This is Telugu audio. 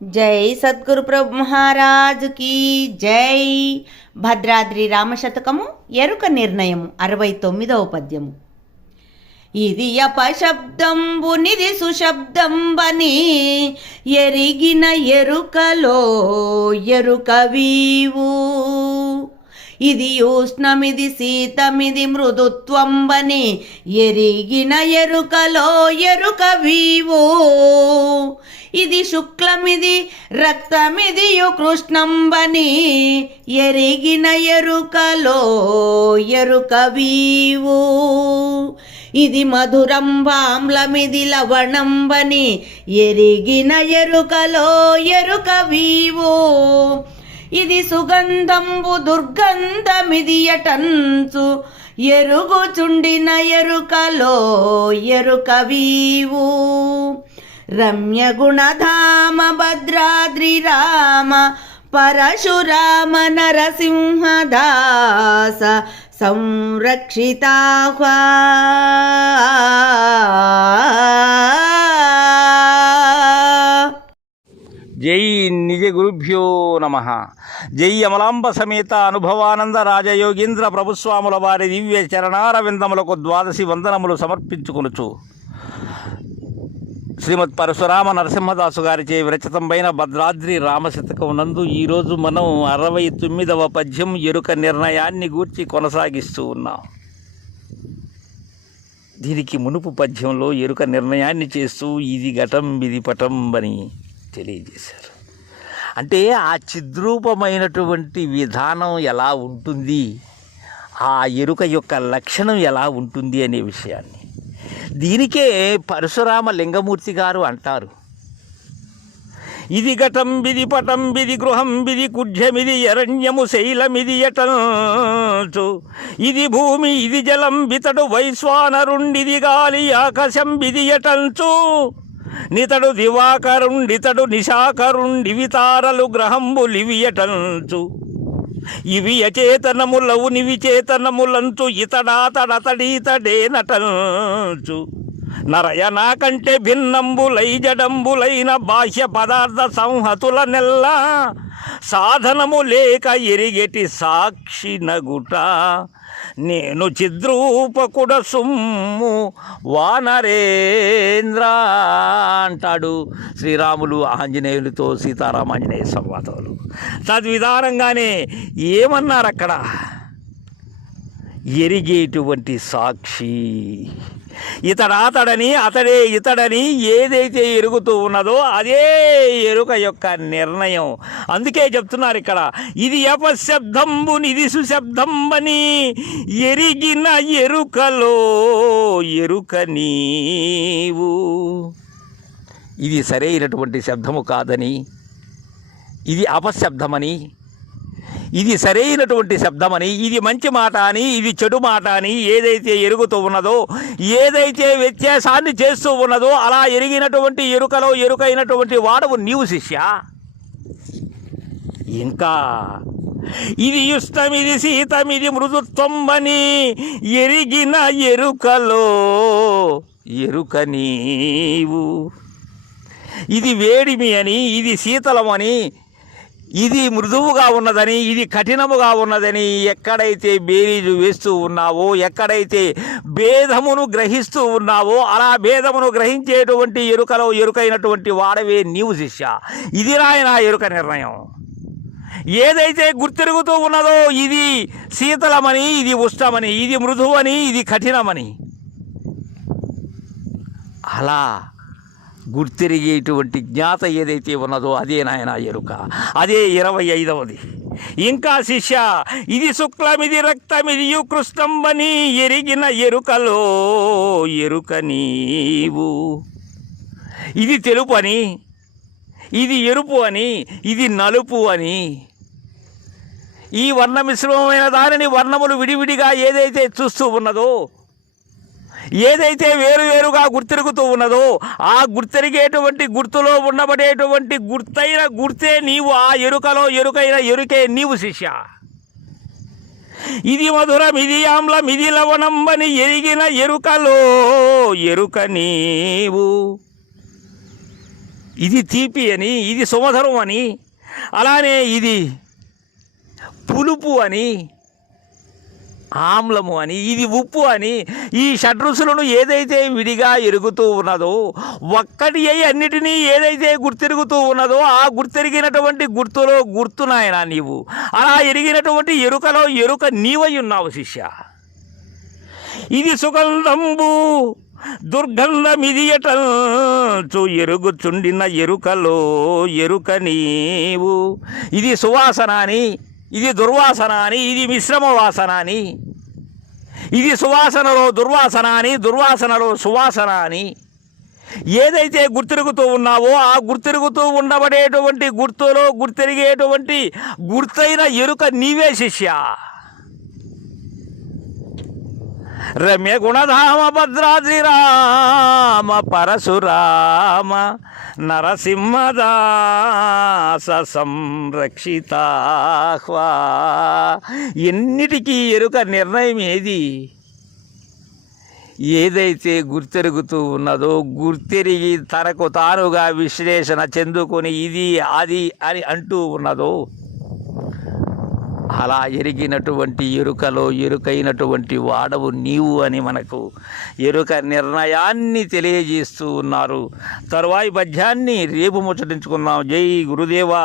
జై సద్గురు ప్రభు మహారాజ్ కీ జై. భద్రాద్రి రామశతకము ఎరుక నిర్ణయము 69వ పద్యము. ఇది అపశబ్దంబు నిది సుశబ్దంబని ఎరిగిన ఎరుకలో ఎరుకవీవు. ఇది ఉష్ణమిది శీతమిది మృదుత్వంబని ఎరిగిన ఎరుకలో ఎరుకవీవు. ఇది శుక్లమిది రక్తమిదియు కృష్ణంబని ఎరిగిన ఎరుకలో ఎరుకవీవు. ఇది మధురంబామ్లమిది లవణంబని ఎరిగిన ఎరుకలో ఎరుకవీవు. ఇది సుగంధంబు దుర్గంధమిది అటంచు ఎరుగుచుండిన ఎరుకలో ఎరుకవీవు. రమ్య గుణధామ భద్రాద్రి రామ పరశురామ నరసింహదాస సంరక్షితాహ్వా. జై నిజ గురుభ్యో నమ. జై అమలాంబ సమేత అనుభవానంద రాజయోగీంద్ర ప్రభుస్వాముల వారి దివ్య చరణారవిందములకు ద్వాదశి వందనములు సమర్పించుకొనుచు శ్రీమద్ పరశురామ నరసింహదాసు గారిచే విరచితమైన భద్రాద్రి రామశతకం నందు ఈరోజు మనం 69వ పద్యం ఎరుక నిర్ణయాన్ని గూర్చి కొనసాగిస్తూ ఉన్నాం. దీనికి మునుపు పద్యంలో ఎరుక నిర్ణయాన్ని చేస్తూ ఇది ఘటం ఇది పటం అని తెలియజేశారు. అంటే ఆ చిద్రూపమైనటువంటి విధానం ఎలా ఉంటుంది, ఆ ఎరుక యొక్క లక్షణం ఎలా ఉంటుంది అనే విషయాన్ని దీనికే పరశురామ లింగమూర్తి గారు అంటారు. ఇది ఘటం విధి పటం విధి గృహం విధి కుడ్యమిది ఎరణ్యము శైలమిది ఎటంచు. ఇది భూమి ఇది జలం వితడు వైశ్వానరుండిది గాలి ఆకాశం విధి ఎటంచు. నితడు దివాకరుండితడు నిశాకరుండివి తారలు గ్రహంబులివి ఎటంచు. ఇవి అచేతనములవు నివి చేతనములంచు ఇతడాతడతడీతడే నటంచు. నరయనా కంటే భిన్నంబులై జడంబులైన బాహ్య పదార్థ సంహతుల నెల్ల సాధనము లేక ఎరిగెటి సాక్షి నగుట. నేను చిద్రూపకుడ సుమ్ము వానరేంద్ర అంటాడు శ్రీరాములు ఆంజనేయులతో సీతారామాంజనేయ సంవాదంలో. తద్విధానంగానే ఏమన్నారు అక్కడ, ఎరిగేటువంటి సాక్షి. ఇతడాతడని అతడే ఇతడని ఏదైతే ఎరుగుతూ ఉన్నదో అదే ఎరుక యొక్క నిర్ణయం. అందుకే చెప్తున్నారు ఇక్కడ, ఇది అపశబ్దంబు నిది సుశబ్దంబని ఎరిగిన ఎరుకలో ఎరుక నీవు. ఇది సరైనటువంటి శబ్దము కాదని, ఇది అపశబ్దమని, ఇది సరైనటువంటి శబ్దమని, ఇది మంచి మాట అని, ఇది చెడు మాట అని ఏదైతే ఎరుగుతూ ఉన్నదో, ఏదైతే వ్యత్యాసాన్ని చేస్తూ ఉన్నదో అలా ఎరిగినటువంటి ఎరుకలో ఎరుకైనటువంటి వాడవు నీవు శిష్య. ఇంకా ఇది యుష్టమిది శీతమిది మృదుత్వంబని ఎరిగిన ఎరుకలో ఎరుక నీవు. ఇది వేడిమి అని, ఇది శీతలమని, ఇది మృదువుగా ఉన్నదని, ఇది కఠినముగా ఉన్నదని ఎక్కడైతే బేరీజు వేస్తూ ఉన్నావో, ఎక్కడైతే భేదమును గ్రహిస్తూ ఉన్నావో అలా భేదమును గ్రహించేటువంటి ఎరుకలో ఎరుకైనటువంటి వాడవే నీవు శిష్య. ఇది నా ఎరుక నిర్ణయం. ఏదైతే గుర్తిరుగుతూ ఉన్నదో ఇది శీతలమని, ఇది ఉష్ణమని, ఇది మృదువని, ఇది కఠినమని, అలా గుర్తిరిగేటువంటి జ్ఞాత ఏదైతే ఉన్నదో అదే నాయన ఎరుక. అదే 25వది. ఇంకా శిష్య, ఇది శుక్లమిది రక్తమిదియు కృష్ణంబని ఎరిగిన ఎరుకలో ఎరుక నీవు. ఇది తెలుపు అని, ఇది ఎరుపు అని, ఇది నలుపు అని, ఈ వర్ణ మిశ్రమమైన దానిని వర్ణములు విడివిడిగా ఏదైతే చూస్తూ ఉన్నదో, ఏదైతే వేరువేరుగా గుర్తిరుగుతూ ఉన్నదో ఆ గుర్తిరిగేటువంటి గుర్తులో ఉండబడేటువంటి గుర్తైన గుర్తే నీవు. ఆ ఎరుకలో ఎరుకైన ఎరుకే నీవు శిష్య. ఇది మధురం ఇది ఆమ్లం ఇది లవణంబని ఎరిగిన ఎరుకలో ఎరుక నీవు. ఇది తీపి అని, ఇది సుమధురం అని, అలానే ఇది పులుపు అని, ఆమ్లము అని, ఇది ఉప్పు అని, ఈ షడ్రుచులను ఏదైతే విడిగా ఎరుగుతూ ఉన్నదో, ఒక్కటి అయి అన్నిటినీ ఏదైతే గుర్తెరుగుతూ ఉన్నదో ఆ గుర్తెరిగినటువంటి గుర్తులో గుర్తు నాయనా నీవు. అలా ఎరిగినటువంటి ఎరుకలో ఎరుక నీవై ఉన్నావు శిష్య. ఇది సుగంధంబు దుర్గంధమిదియటంచు ఎరుగుచుండిన ఎరుకలో ఎరుక నీవు. ఇది సువాసన అని, ఇది దుర్వాసన అని, ఇది మిశ్రమ వాసన అని, ఇది సువాసనలో దుర్వాసన అని, దుర్వాసనలో సువాసన అని ఏదైతే గుర్తెరుగుతూ ఉన్నావో ఆ గుర్తెరుగుతూ ఉండబడేటువంటి గుర్తులో గుర్తెరిగేటువంటి గుర్తైన ఎరుక నీవే శిష్య. రమ్య గుణధామ భద్రాద్రి రామ పరశురామ నరసింహదాస సంరక్షితాహ్వా. ఎన్నిటికీ ఎరుక నిర్ణయం ఏది? ఏదైతే గుర్తెరుగుతూ ఉన్నదో, గుర్తెరిగి తనకు తానుగా విశ్లేషణ చెందుకొని ఇది అది అని అంటూ ఉన్నదో, అలా ఎరిగినటువంటి ఎరుకలో ఎరుకైనటువంటి వాడవు నీవు అని మనకు ఎరుక నిర్ణయాన్ని తెలియజేస్తూ ఉన్నారు. తరువాయి పద్యాన్ని రేపు ముచ్చటించుకుందాం. జై గురుదేవా.